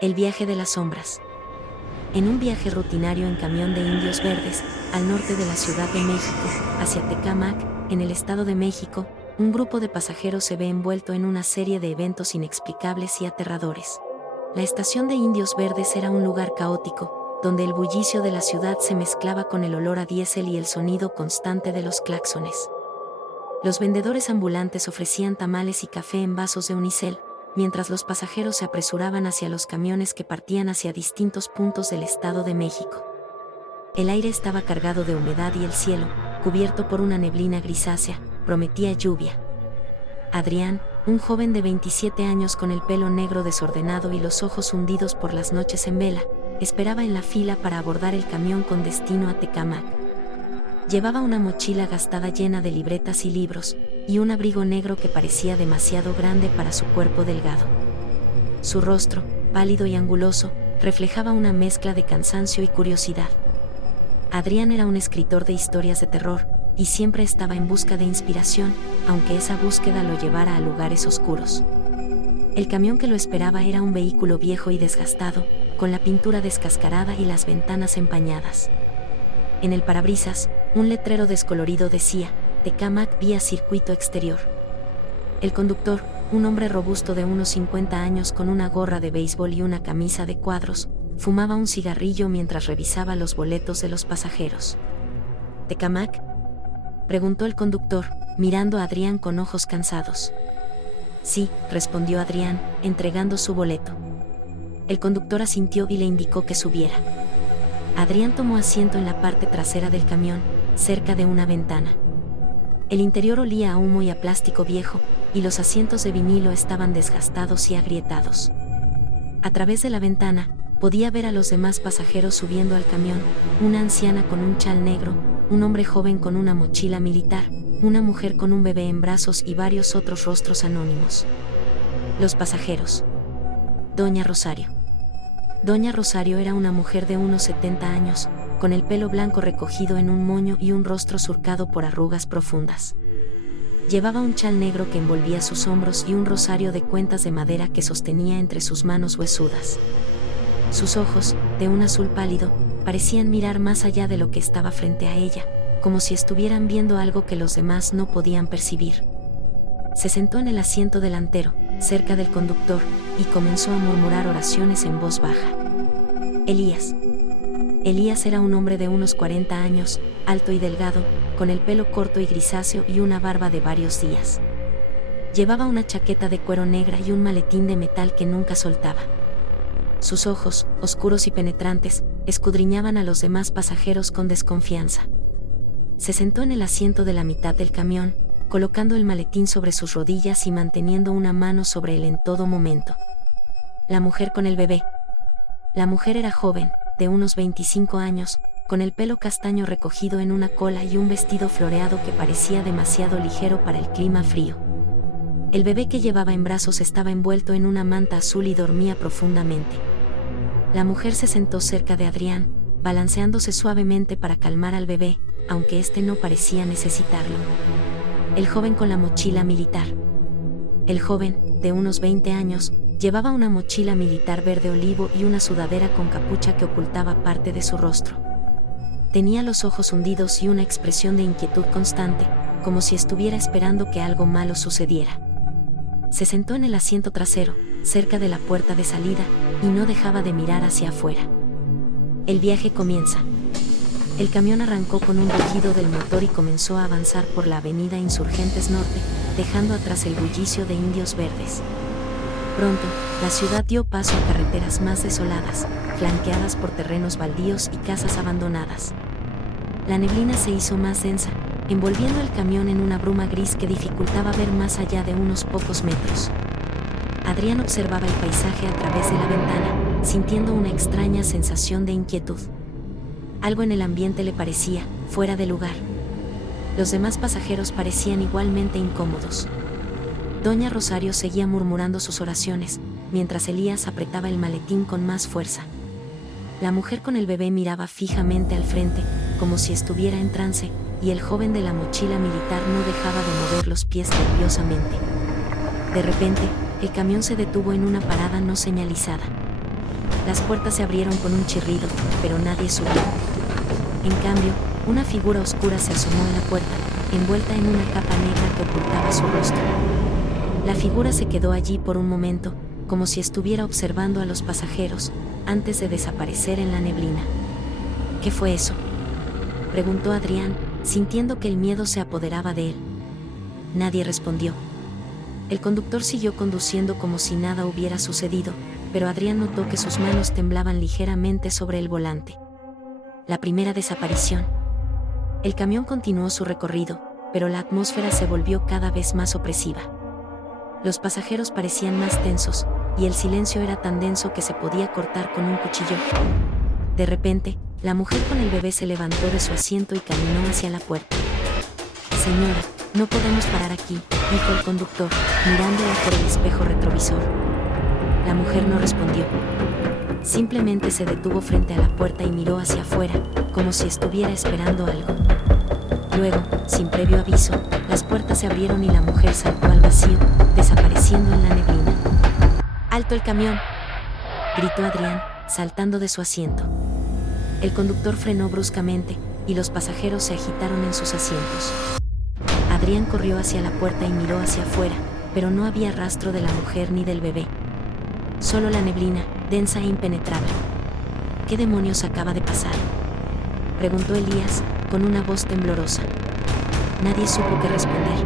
El viaje de las sombras. En un viaje rutinario en camión de indios verdes, al norte de la Ciudad de México, hacia Tecámac, en el Estado de México, un grupo de pasajeros se ve envuelto en una serie de eventos inexplicables y aterradores. La estación de Indios Verdes era un lugar caótico, donde el bullicio de la ciudad se mezclaba con el olor a diésel y el sonido constante de los claxones. Los vendedores ambulantes ofrecían tamales y café en vasos de unicel, mientras los pasajeros se apresuraban hacia los camiones que partían hacia distintos puntos del Estado de México. El aire estaba cargado de humedad y el cielo, cubierto por una neblina grisácea, prometía lluvia. Adrián, un joven de 27 años con el pelo negro desordenado y los ojos hundidos por las noches en vela, esperaba en la fila para abordar el camión con destino a Tecámac. Llevaba una mochila gastada llena de libretas y libros, y un abrigo negro que parecía demasiado grande para su cuerpo delgado. Su rostro, pálido y anguloso, reflejaba una mezcla de cansancio y curiosidad. Adrián era un escritor de historias de terror, y siempre estaba en busca de inspiración, aunque esa búsqueda lo llevara a lugares oscuros. El camión que lo esperaba era un vehículo viejo y desgastado, con la pintura descascarada y las ventanas empañadas. En el parabrisas, un letrero descolorido decía: Tecámac vía circuito exterior. El conductor, un hombre robusto de unos 50 años con una gorra de béisbol y una camisa de cuadros, fumaba un cigarrillo mientras revisaba los boletos de los pasajeros. ¿Tecámac?, preguntó el conductor, mirando a Adrián con ojos cansados. Sí, respondió Adrián, entregando su boleto. El conductor asintió y le indicó que subiera. Adrián tomó asiento en la parte trasera del camión, cerca de una ventana. El interior olía a humo y a plástico viejo, y los asientos de vinilo estaban desgastados y agrietados. A través de la ventana, podía ver a los demás pasajeros subiendo al camión: una anciana con un chal negro, un hombre joven con una mochila militar, una mujer con un bebé en brazos y varios otros rostros anónimos. Los pasajeros. Doña Rosario. Doña Rosario era una mujer de unos 70 años, con el pelo blanco recogido en un moño y un rostro surcado por arrugas profundas. Llevaba un chal negro que envolvía sus hombros y un rosario de cuentas de madera que sostenía entre sus manos huesudas. Sus ojos, de un azul pálido, parecían mirar más allá de lo que estaba frente a ella, como si estuvieran viendo algo que los demás no podían percibir. Se sentó en el asiento delantero, cerca del conductor, y comenzó a murmurar oraciones en voz baja. Elías. Elías era un hombre de unos 40 años, alto y delgado, con el pelo corto y grisáceo y una barba de varios días. Llevaba una chaqueta de cuero negra y un maletín de metal que nunca soltaba. Sus ojos, oscuros y penetrantes, escudriñaban a los demás pasajeros con desconfianza. Se sentó en el asiento de la mitad del camión, colocando el maletín sobre sus rodillas y manteniendo una mano sobre él en todo momento. La mujer con el bebé. La mujer era joven, de unos 25 años, con el pelo castaño recogido en una cola y un vestido floreado que parecía demasiado ligero para el clima frío. El bebé que llevaba en brazos estaba envuelto en una manta azul y dormía profundamente. La mujer se sentó cerca de Adrián, balanceándose suavemente para calmar al bebé, aunque éste no parecía necesitarlo. El joven con la mochila militar. El joven, de unos 20 años, llevaba una mochila militar verde olivo y una sudadera con capucha que ocultaba parte de su rostro. Tenía los ojos hundidos y una expresión de inquietud constante, como si estuviera esperando que algo malo sucediera. Se sentó en el asiento trasero, cerca de la puerta de salida, y no dejaba de mirar hacia afuera. El viaje comienza. El camión arrancó con un rugido del motor y comenzó a avanzar por la avenida Insurgentes Norte, dejando atrás el bullicio de Indios Verdes. Pronto, la ciudad dio paso a carreteras más desoladas, flanqueadas por terrenos baldíos y casas abandonadas. La neblina se hizo más densa, envolviendo el camión en una bruma gris que dificultaba ver más allá de unos pocos metros. Adrián observaba el paisaje a través de la ventana, sintiendo una extraña sensación de inquietud. Algo en el ambiente le parecía fuera de lugar. Los demás pasajeros parecían igualmente incómodos. Doña Rosario seguía murmurando sus oraciones, mientras Elías apretaba el maletín con más fuerza. La mujer con el bebé miraba fijamente al frente, como si estuviera en trance, y el joven de la mochila militar no dejaba de mover los pies nerviosamente. De repente, el camión se detuvo en una parada no señalizada. Las puertas se abrieron con un chirrido, pero nadie subió. En cambio, una figura oscura se asomó en la puerta, envuelta en una capa negra que ocultaba su rostro. La figura se quedó allí por un momento, como si estuviera observando a los pasajeros, antes de desaparecer en la neblina. ¿Qué fue eso?, preguntó Adrián, sintiendo que el miedo se apoderaba de él. Nadie respondió. El conductor siguió conduciendo como si nada hubiera sucedido, pero Adrián notó que sus manos temblaban ligeramente sobre el volante. La primera desaparición. El camión continuó su recorrido, pero la atmósfera se volvió cada vez más opresiva. Los pasajeros parecían más tensos, y el silencio era tan denso que se podía cortar con un cuchillo. De repente, la mujer con el bebé se levantó de su asiento y caminó hacia la puerta. «Señora, no podemos parar aquí», dijo el conductor, mirándola por el espejo retrovisor. La mujer no respondió. Simplemente se detuvo frente a la puerta y miró hacia afuera, como si estuviera esperando algo. Luego, sin previo aviso, las puertas se abrieron y la mujer saltó al vacío, desapareciendo en la neblina. «¡Alto el camión!», gritó Adrián, saltando de su asiento. El conductor frenó bruscamente, y los pasajeros se agitaron en sus asientos. Adrián corrió hacia la puerta y miró hacia afuera, pero no había rastro de la mujer ni del bebé. Solo la neblina, densa e impenetrable. «¿Qué demonios acaba de pasar?», preguntó Elías, con una voz temblorosa. Nadie supo qué responder.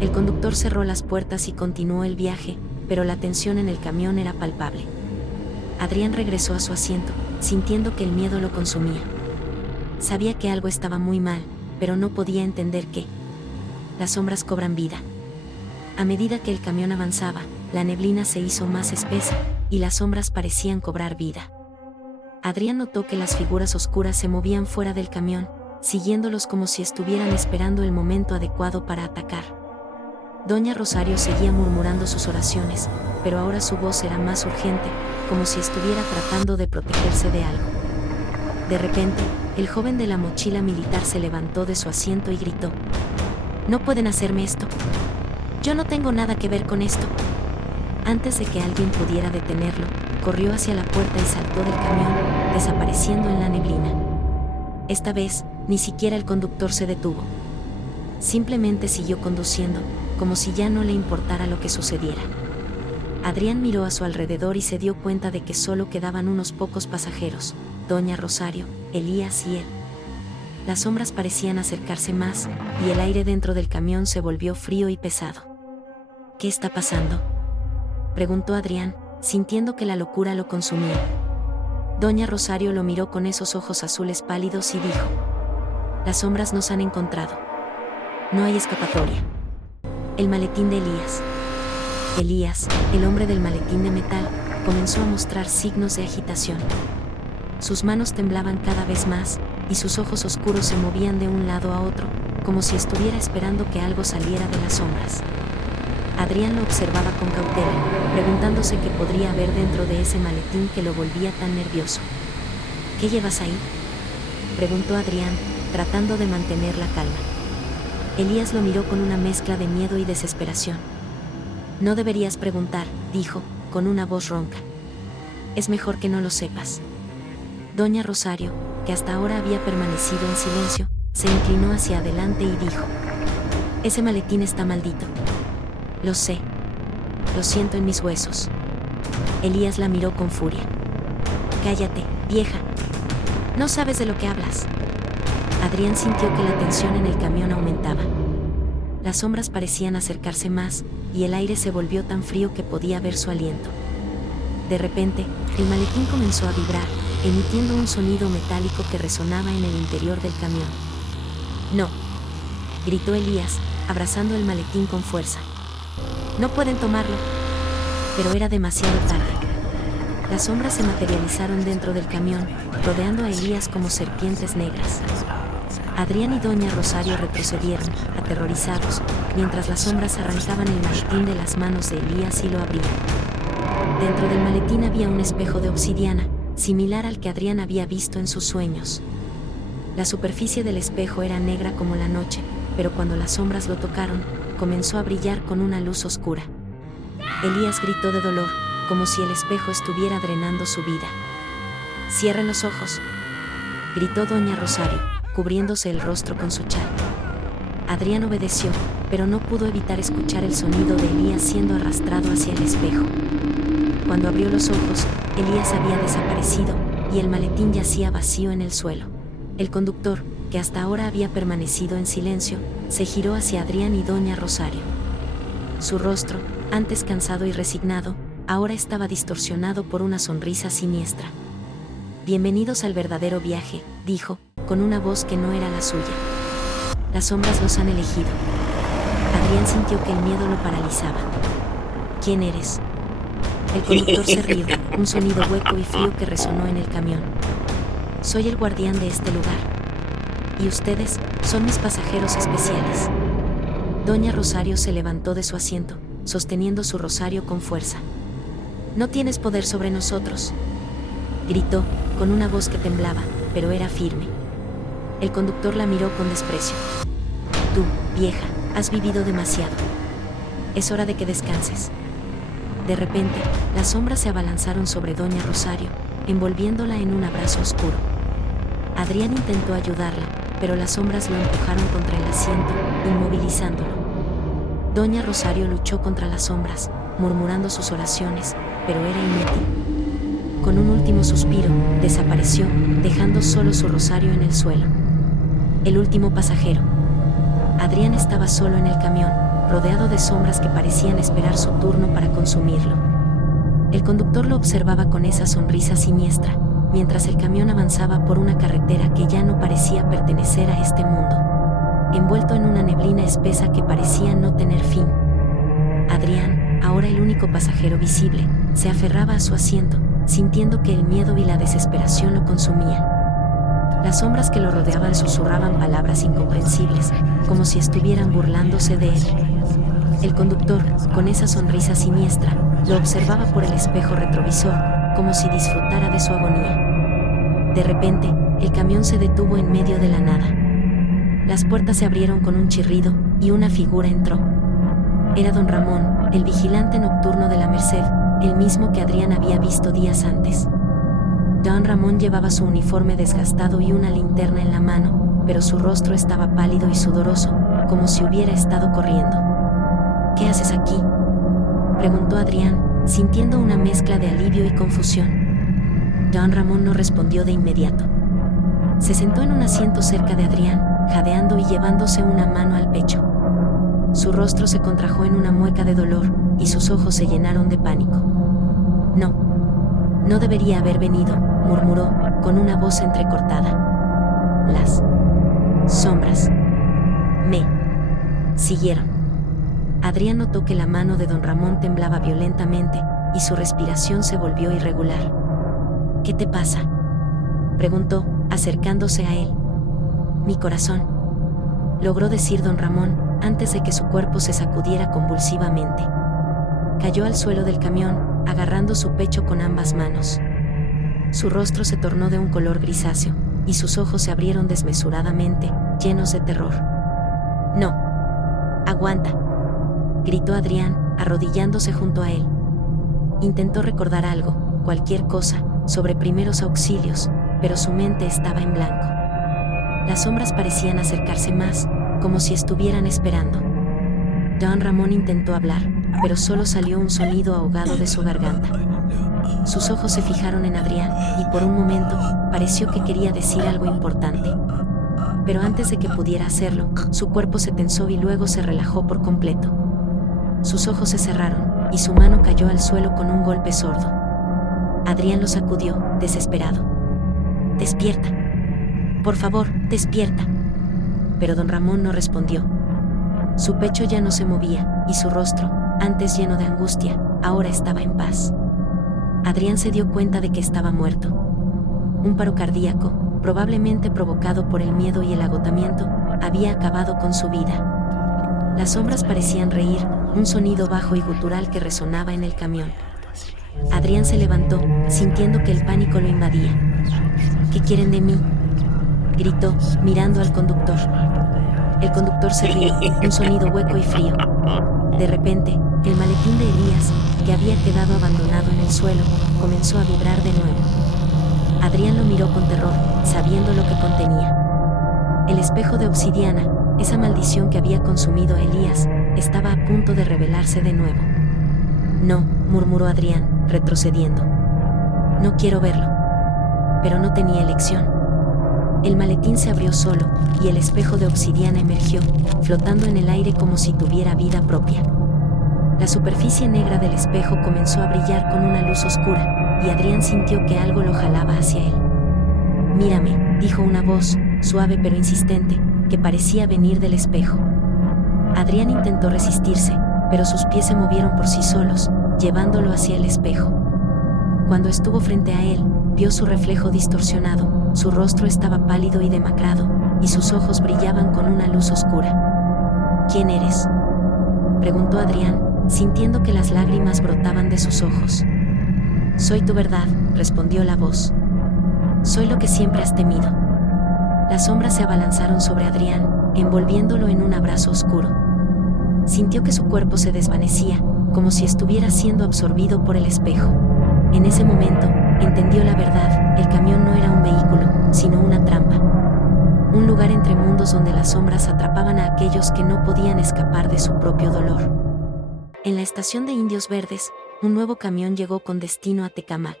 El conductor cerró las puertas y continuó el viaje, pero la tensión en el camión era palpable. Adrián regresó a su asiento, sintiendo que el miedo lo consumía. Sabía que algo estaba muy mal, pero no podía entender qué. Las sombras cobran vida. A medida que el camión avanzaba, la neblina se hizo más espesa, y las sombras parecían cobrar vida. Adrián notó que las figuras oscuras se movían fuera del camión, siguiéndolos como si estuvieran esperando el momento adecuado para atacar. Doña Rosario seguía murmurando sus oraciones, pero ahora su voz era más urgente, como si estuviera tratando de protegerse de algo. De repente, el joven de la mochila militar se levantó de su asiento y gritó: «No pueden hacerme esto. Yo no tengo nada que ver con esto». Antes de que alguien pudiera detenerlo, corrió hacia la puerta y saltó del camión, desapareciendo en la neblina. Esta vez, ni siquiera el conductor se detuvo. Simplemente siguió conduciendo, como si ya no le importara lo que sucediera. Adrián miró a su alrededor y se dio cuenta de que solo quedaban unos pocos pasajeros: Doña Rosario, Elías y él. Las sombras parecían acercarse más, y el aire dentro del camión se volvió frío y pesado. «¿Qué está pasando?», preguntó Adrián, sintiendo que la locura lo consumía. Doña Rosario lo miró con esos ojos azules pálidos y dijo: «Las sombras nos han encontrado. No hay escapatoria». El maletín de Elías. Elías, el hombre del maletín de metal, comenzó a mostrar signos de agitación. Sus manos temblaban cada vez más, y sus ojos oscuros se movían de un lado a otro, como si estuviera esperando que algo saliera de las sombras. Adrián lo observaba con cautela, preguntándose qué podría haber dentro de ese maletín que lo volvía tan nervioso. «¿Qué llevas ahí?», preguntó Adrián, tratando de mantener la calma. Elías lo miró con una mezcla de miedo y desesperación. «No deberías preguntar», dijo, con una voz ronca. «Es mejor que no lo sepas». Doña Rosario, que hasta ahora había permanecido en silencio, se inclinó hacia adelante y dijo: «Ese maletín está maldito». «Lo sé. Lo siento en mis huesos». Elías la miró con furia. «Cállate, vieja. No sabes de lo que hablas». Adrián sintió que la tensión en el camión aumentaba. Las sombras parecían acercarse más, y el aire se volvió tan frío que podía ver su aliento. De repente, el maletín comenzó a vibrar, emitiendo un sonido metálico que resonaba en el interior del camión. «No», gritó Elías, abrazando el maletín con fuerza. «No pueden tomarlo». Pero era demasiado tarde. Las sombras se materializaron dentro del camión, rodeando a Elías como serpientes negras. Adrián y Doña Rosario retrocedieron, aterrorizados, mientras las sombras arrancaban el maletín de las manos de Elías y lo abrían. Dentro del maletín había un espejo de obsidiana, similar al que Adrián había visto en sus sueños. La superficie del espejo era negra como la noche, pero cuando las sombras lo tocaron, comenzó a brillar con una luz oscura. Elías gritó de dolor, como si el espejo estuviera drenando su vida. «Cierre los ojos», gritó doña Rosario, cubriéndose el rostro con su chal. Adrián obedeció, pero no pudo evitar escuchar el sonido de Elías siendo arrastrado hacia el espejo. Cuando abrió los ojos, Elías había desaparecido, y el maletín yacía vacío en el suelo. El conductor, que hasta ahora había permanecido en silencio, se giró hacia Adrián y doña Rosario. Su rostro, antes cansado y resignado, ahora estaba distorsionado por una sonrisa siniestra. «Bienvenidos al verdadero viaje», dijo, con una voz que no era la suya. «Las sombras los han elegido». Adrián sintió que el miedo lo paralizaba. «¿Quién eres?». El conductor se rió, un sonido hueco y frío que resonó en el camión. «Soy el guardián de este lugar. Y ustedes son mis pasajeros especiales». Doña Rosario se levantó de su asiento, sosteniendo su rosario con fuerza. «No tienes poder sobre nosotros», gritó, con una voz que temblaba, pero era firme. El conductor la miró con desprecio. «Tú, vieja, has vivido demasiado. Es hora de que descanses». De repente, las sombras se abalanzaron sobre doña Rosario, envolviéndola en un abrazo oscuro. Adrián intentó ayudarla, pero las sombras lo empujaron contra el asiento, inmovilizándolo. Doña Rosario luchó contra las sombras, murmurando sus oraciones, pero era inútil. Con un último suspiro, desapareció, dejando solo su rosario en el suelo. El último pasajero. Adrián estaba solo en el camión, rodeado de sombras que parecían esperar su turno para consumirlo. El conductor lo observaba con esa sonrisa siniestra, mientras el camión avanzaba por una carretera que ya no parecía pertenecer a este mundo, envuelto en una neblina espesa que parecía no tener fin. Adrián, ahora el único pasajero visible, se aferraba a su asiento, sintiendo que el miedo y la desesperación lo consumían. Las sombras que lo rodeaban susurraban palabras incomprensibles, como si estuvieran burlándose de él. El conductor, con esa sonrisa siniestra, lo observaba por el espejo retrovisor, como si disfrutara de su agonía. De repente, el camión se detuvo en medio de la nada. Las puertas se abrieron con un chirrido, y una figura entró. Era don Ramón, el vigilante nocturno de la Merced, el mismo que Adrián había visto días antes. Don Ramón llevaba su uniforme desgastado y una linterna en la mano, pero su rostro estaba pálido y sudoroso, como si hubiera estado corriendo. «¿Qué haces aquí?», preguntó Adrián, sintiendo una mezcla de alivio y confusión. Don Ramón no respondió de inmediato. Se sentó en un asiento cerca de Adrián, jadeando y llevándose una mano al pecho. Su rostro se contrajo en una mueca de dolor, y sus ojos se llenaron de pánico. No debería haber venido», murmuró, con una voz entrecortada. «Las sombras me siguieron». Adrián notó que la mano de don Ramón temblaba violentamente, y su respiración se volvió irregular. «¿Qué te pasa?», preguntó, acercándose a él. «Mi corazón», logró decir don Ramón, antes de que su cuerpo se sacudiera convulsivamente. Cayó al suelo del camión, agarrando su pecho con ambas manos. Su rostro se tornó de un color grisáceo, y sus ojos se abrieron desmesuradamente, llenos de terror. «No. Aguanta», gritó Adrián, arrodillándose junto a él. Intentó recordar algo, cualquier cosa, sobre primeros auxilios, pero su mente estaba en blanco. Las sombras parecían acercarse más, como si estuvieran esperando. Don Ramón intentó hablar, pero solo salió un sonido ahogado de su garganta. Sus ojos se fijaron en Adrián, y por un momento, pareció que quería decir algo importante. Pero antes de que pudiera hacerlo, su cuerpo se tensó y luego se relajó por completo. Sus ojos se cerraron, y su mano cayó al suelo con un golpe sordo. Adrián lo sacudió, desesperado. «Despierta. Por favor, despierta». Pero don Ramón no respondió. Su pecho ya no se movía, y su rostro, antes lleno de angustia, ahora estaba en paz. Adrián se dio cuenta de que estaba muerto. Un paro cardíaco, probablemente provocado por el miedo y el agotamiento, había acabado con su vida. Las sombras parecían reír, un sonido bajo y gutural que resonaba en el camión. Adrián se levantó, sintiendo que el pánico lo invadía. «¿Qué quieren de mí?», gritó, mirando al conductor. El conductor se rió, un sonido hueco y frío. De repente, el maletín de Elías, que había quedado abandonado en el suelo, comenzó a vibrar de nuevo. Adrián lo miró con terror, sabiendo lo que contenía. El espejo de obsidiana, esa maldición que había consumido a Elías, estaba a punto de revelarse de nuevo. No, murmuró Adrián, retrocediendo. No quiero verlo. Pero no tenía elección. El maletín se abrió solo, y el espejo de obsidiana emergió, flotando en el aire como si tuviera vida propia. La superficie negra del espejo comenzó a brillar con una luz oscura, y Adrián sintió que algo lo jalaba hacia él. Mírame, dijo una voz, suave pero insistente, que parecía venir del espejo. Adrián intentó resistirse, pero sus pies se movieron por sí solos, llevándolo hacia el espejo. Cuando estuvo frente a él, vio su reflejo distorsionado, su rostro estaba pálido y demacrado, y sus ojos brillaban con una luz oscura. ¿Quién eres?, preguntó Adrián, sintiendo que las lágrimas brotaban de sus ojos. Soy tu verdad, respondió la voz. Soy lo que siempre has temido. Las sombras se abalanzaron sobre Adrián, envolviéndolo en un abrazo oscuro. Sintió que su cuerpo se desvanecía, como si estuviera siendo absorbido por el espejo. En ese momento, entendió la verdad: el camión no era un vehículo, sino una trampa. Un lugar entre mundos donde las sombras atrapaban a aquellos que no podían escapar de su propio dolor. En la estación de Indios Verdes, un nuevo camión llegó con destino a Tecámac.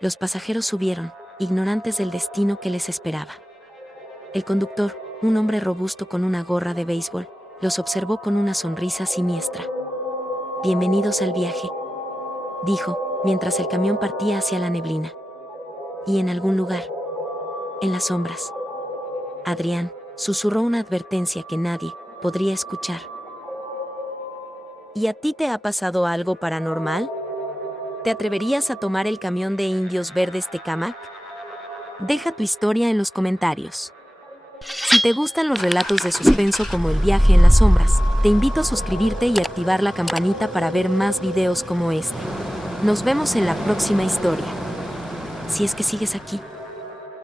Los pasajeros subieron, ignorantes del destino que les esperaba. El conductor, un hombre robusto con una gorra de béisbol, los observó con una sonrisa siniestra. «Bienvenidos al viaje», dijo, mientras el camión partía hacia la neblina. Y en algún lugar, en las sombras, Adrián susurró una advertencia que nadie podría escuchar. ¿Y a ti te ha pasado algo paranormal? ¿Te atreverías a tomar el camión de Indios Verdes Tecámac? Deja tu historia en los comentarios. Si te gustan los relatos de suspenso como El viaje en las sombras, te invito a suscribirte y activar la campanita para ver más videos como este. Nos vemos en la próxima historia. Si es que sigues aquí.